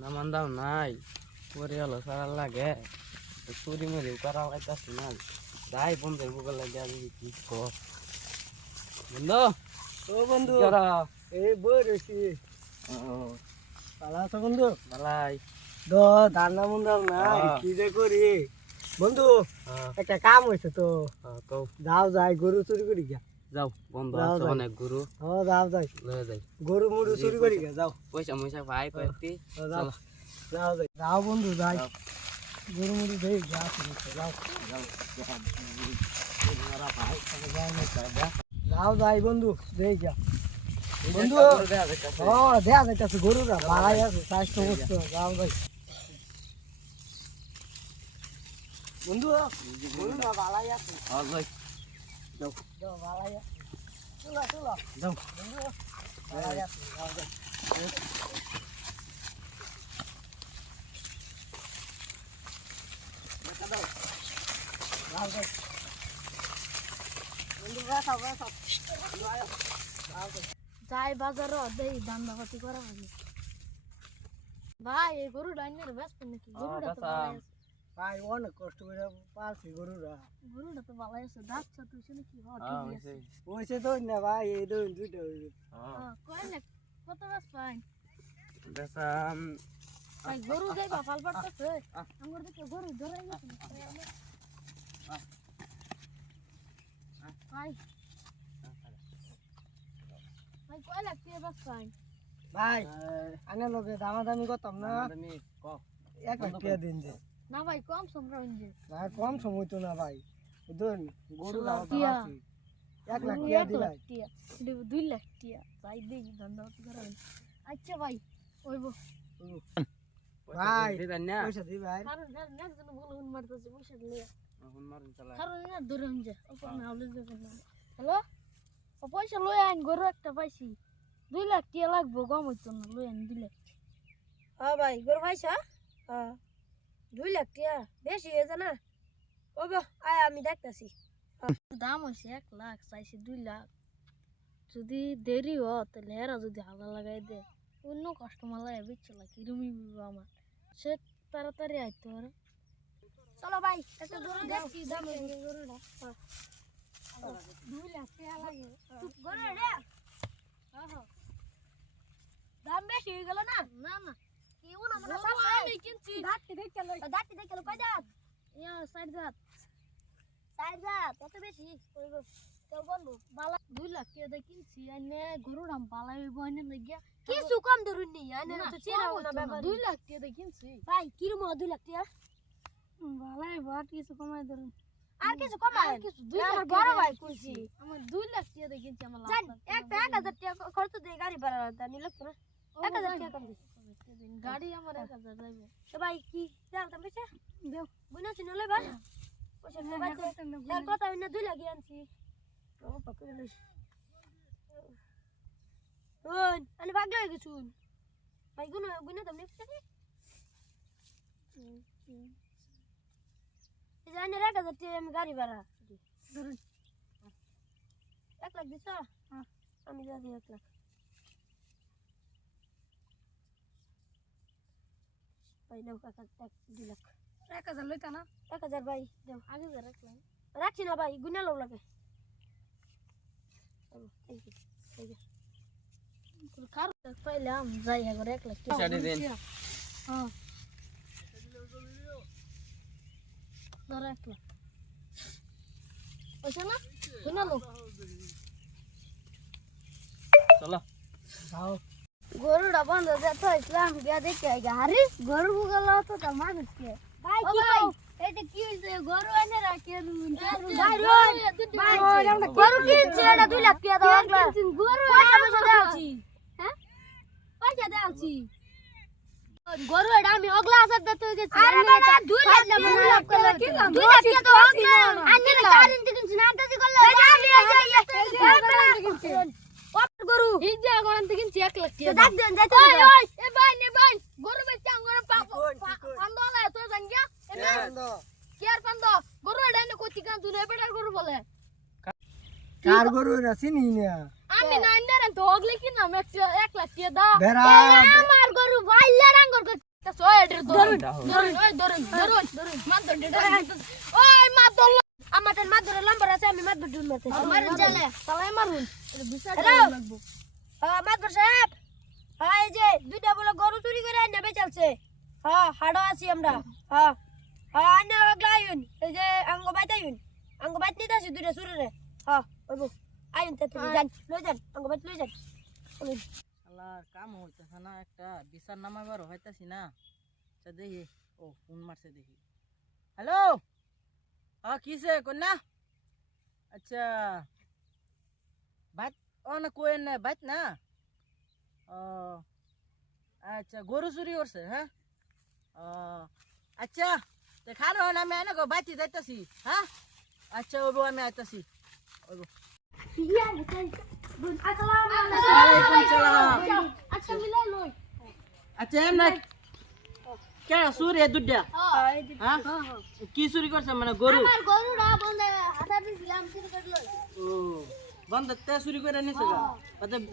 নামান দাও নাই। পরে হলো সারা লাগে। চুরি মুড়ি করা লাইতাছি না। যাই বন্ধুর বুকে লাগে আমি কি কর। বন্ধু? ও বন্ধু। এই বই রয়েছি ভালো আছো বন্ধু? ভালাই। দ ধান্না মুন্দাম না হ্যাঁ। কি যে করি? বন্ধু হ্যাঁ। একটা কাম হয়েছে তো। হ্যাঁ, যাও যাই গরু চুরি করি গা যাও বন্ধু আছে। অনেক গুরু। ও যাও যাই। লয়ে যাই। গরু মুরু চুরি করি গা যাও। পয়সা ময়সা ভাই কয়েকটি। যাও। যাও যাই। যাও বন্ধু যাই। গরু মুরু দেই যাও। যাও। যাও যাই বন্ধু দেই যা। বন্ধু। বন্ধু দেয়া যাইতাছে। ও গরুরা ভাড়াই আছে স্বাস্থ্য মস্ত যাও যাই বন্ধু গরুরা। ভাড়াই আছে। হ্যাঁ, যাই। যাও যাও ভাড়াই চলো চলো যাও বন্ধু যাও যাই যাও যাই বাজার দেই ধান্দা পাতি করা ভাই এই গরু ডাইনের ব্যাস নাকি? আছে। ভাই অনেক কষ্ট করে পারছি গরুরা গরুটা তো ভালো আছে দাঁত তুই শুনে কি হওয়া হ্যাঁ, ঠিক আছে ওইসে তো না ভাই এই দুই দুইটা হইবে হ্যাঁ। হ্যাঁ, কয় না কত ব্যাস পাই বেচাম, ভাই গরু যাইবা ফাল পাড়তেছে আহ। আমার দিকে গরু ধরে গেছে ভাই ভাই কয় টাকা ব্যাস পাই ভাই আনে লোকে দামাদামি করতাম না দামি, ক। এক লাখ দিন যে না ভাই কম সমরা হইছে ভাই কম সময় তো না ভাই। বুঝুন গরু দাও টিয়া। এক লাখ এক দিলাই লাখ দুই লাখ টাকা যাই দেই ধান্দা পাতি করা আচ্ছা ভাই ওইব। ভাই। দিবেন না? পয়সা দি ভাই। কারণ একজন বলে হুন মারতেছে পয়সা দিলে। এখন মারুন চালা। কারণ না দূরে হন যে। ওপর না হলে যাবে না। হ্যালো? ও পয়সা লই আইন গরু একটা পাইছি। দুই লাখ টাকা লাগবো কম হইতো না লই আইন দুই লাখ হ্যাঁ ভাই গরু পাইছা? হ্যাঁ। দুই লাখ টিয়া বেশি হয়েছে না? ও আয় আমি দেখতেছি। দাম হয়েছে এক লাখ চাইছে দুই লাখ। যদি দেরি হ তাহলে হেরা যদি হালা লাগাই দে। অন্য কাস্টমার লাগে বিচ্ছে লাগে কিরমি আমার। সে তাড়াতাড়ি আইতে পারে। চলো ভাই একটা গরু দেখছি দাম গরুটা দুই লাখ টাকা লাগে। দাম বেশি হয়ে গেল না? না না। কেউ না মানে গরু আমি কিনছি দাঁতটি দেখে লো দাঁতটি দেখে লো কয় দাঁত ইয়া সাইড দাঁত চার দাঁত কত বেশি গো কেউ বলব বালা দুই লাখ টাকা দিয়ে কিনছি এনে গরুর দাম পালাই বইনে লাগিয়া কিছু কম ধরুন নি আনে না, তো কম না ব্যাপার দুই লাখ টাকা দিয়ে কিনছি ভাই কিরম দুই লাখ টিয়া ভালাই বাট কিছু কমাই ধরুন আর কিছু কমায় কিছু দুই আমার বড় ভাই কইছি আমার দুই লাখ টাকা দিয়ে কিনছি আমার লাভ জান লাগছে একটা না, এক হাজার টাকা খরচ দিয়ে গাড়ি ভাড়া নিলে এক হাজার। টাকা কম দিছি। গাড়ি আমার এক হাজার যাইবে। তো ভাই কি? দাম দাম বেশি দেও বুঝনা চিনো লে ভাই? পয়সা নিয়ে ভাই তার কথা হইনা দুই লাগি আনছি। ও পাকড়ে লইস ওন আমি ভাগ লাগে গেছুন ভাই গুনা গুনা দাম নেক্সট কি জানি এক হাজার টাকা আমি গাড়ি ভাড়া ধরুন। এক লাখ দিছ? আমি যা দিই এক লাখ। ভাই দাও কাকা এক দুই লাখ। এক হাজার লইতা না? এক হাজার ভাই দাও আগে যা রাখলাম রাখছি না ভাই গুনা লোক লাগে। কার পাইলাম যাই একবার এক লাখ। হ্যাঁ। ধর এক লাখ। পয়সা না? কিনা লোক চলো। যাও। গরুটা বন্ধ যেত ইসলাম গিয়া দেখতে হারি গরু গুগল তো তা মানুষকে ভাই কি ভাই? এটা কি হইছে গরু এনে রাখে ভাই গরু কিনছি এটা দুই লাখ টাকা দাও। গরু পয়সা পয়সা দেওয়াছি হ্যাঁ পয়সা দেওয়াছি গরু এটা আমি অগলা হাজার দিতে গেছি আরে বেটা দুই লাখ টাকা দুই লাখ টাকা কি দাম দুই লাখ টাকা তো না আন্নে কারেন্ট কিনছি না আন্দাজি করলে এই যে আমি যে এই যে গরু থেকে কিনছি এক তো ডাক দেন যাইতে ওই ওই এ ভাই নে ভাই গরু বেচা গরু পা কি কইন, কি কইন? পান্দলা তো জাঙ্গিয়া এনে কি আর পান্দ গরু এটা এনে কইতি কান তুই বেটার গরু বলে। কার গরু না চিনি না। আমি না আন্নে তো অগলে কি নাম? এক এক লাখ টাকা দা আমার গরু ভাইলা রাঙ্গর ধরুন। ওই ধরুন ধরুন ধরুন। মার ধরুন। ওই মার ধরল আমাদের মাছ ধরে লম্বা আছে আমি মাছ ধরে মারতে মারুন চলে। তালাই মারুন? লাগবো। মাছ ধর সাহেব। হ্যাঁ এই যে দুইটা বলে গরু চুরি করে আইনা বেচালছে হ্যাঁ হাড়ো আছি আমরা। হ্যাঁ। হ্যাঁ আইনা আইন এই যে আঙ্গ বাইতে আইন আঙ্গ বাইতে নিতে আসি দুইটা চুরি রে হ্যাঁ ওইবো। আইন তে তুমি যান লই যান আঙ্গ বাইতে লই যান। ওই। কাম হইতেছে না একটা বিচার নামাবার হইতাছি না। আচ্ছা দেখি। ও ফোন মারছে দেখি। হ্যালো? হ্যাঁ কিসে কন্যা? আচ্ছা। ভাত ও না কই না ভাত না? ও আচ্ছা গরু চুরি করছে হ্যাঁ ও আচ্ছা তো খানো না আমি এনে গো বাইতে যাইতাছি হ্যাঁ আচ্ছা ওইবো আমি আইতাছি। সালাম। আচ্ছা আচ্ছা এমনা কে চুরি দুটা হ্যাঁ, হ্যাঁ কি চুরি করছে মানে গরু? আমার গরুরা বলে হাতা দিছিলাম চুরি করে ও বন্ধ তে চুরি করে নিছে গা?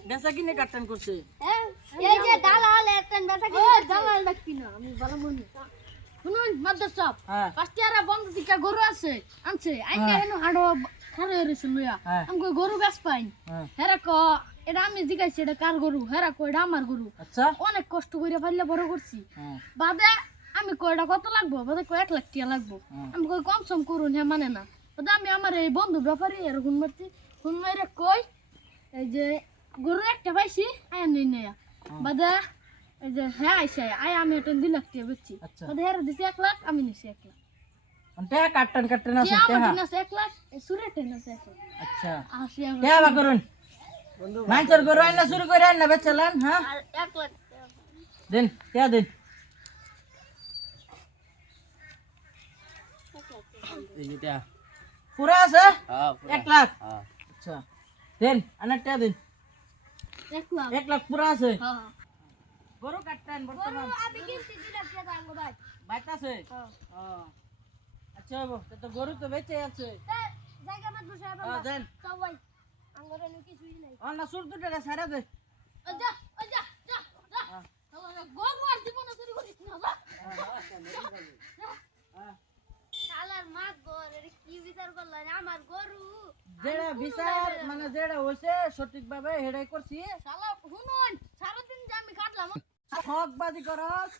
বেচা কিনে কাটন করছে? হ্যাঁ এই যে দালাল একটা বেটা কি দালাল ডাকবি না আমি ভালো মনে। শুনুন মাদ্রাস হ্যাঁ। পাঁচটিয়ারা বন্ধ দিকা গরু আছে আনছে। আইনে হেন হাড়ো খারে হইছে লইয়া। হ্যাঁ। গরু পাইন? হ্যাঁ। হেরা ক এটা আমি জিগাইছি এটা কার গরু? হেরা কই এটা আমার গরু। আচ্ছা। অনেক কষ্ট করে পারলে বড় করছি। বাদে আমি কয়টা কত লাগবো? বাদে কয় এক লাখ টিয়া লাগবো। আমি কই কম সম করুন হ্যাঁ মানে না। বাদে আমি আমার এই বন্ধু ব্যাপারে এর হুন মারছি। হুন মারে কই এই যে গরু একটা পাইছি আয় নেই নেয়া। বাদে এই যে হ্যাঁ আইসে আয় আমি এটা দুই লাখ টাকা বেচছি। আচ্ছা। হ্যাঁ দিছি এক লাখ আমি নিছি এক লাখ। আছে আমার হ্যাঁ। টিন আছে এক লাখ সুরে টিন আছে এক লাখ আচ্ছা। আসি আমি বা করুন। মাইচর গরু আইনা চুরি করে আইনা বেচলেন হ্যাঁ। এক লাখ দিন দিন। এই যে তে পুরা আছে? এক লাখ? আচ্ছা। দিন আনারটা দিন। এক লাখ। এক লাখ পুরা আছে? হ্যাঁ। গরু কাটতেন বর্তমান। আমি কিনছি দুই লাখ টাকা আঙ্গ বাইত আছে? হ্যাঁ। আচ্ছা বাবু তা গরু তো বেঁচে আছে। জায়গা ধর সাহেব হ্যাঁ দেন। সবাই আঙ্গ রেনু কিছুই নাই। ও না সুর দে। যা যা যা যা। গরু আর জীবনে চুরি করিস না যা। শালার মাছ গর এটা কি বিচার করলেন আমার গরু। যেটা বিচার মানে যেটা হয়েছে সঠিক হেডাই করছি। শালা শুনুন সারাদিন যে আমি কাটলাম হকবাজি করস।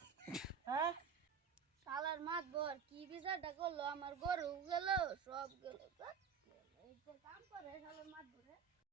হ্যাঁ? শালার মাত গর কি বিচারটা করল? আমার গরু গেল সব গেল। কাম করে শালার মাছ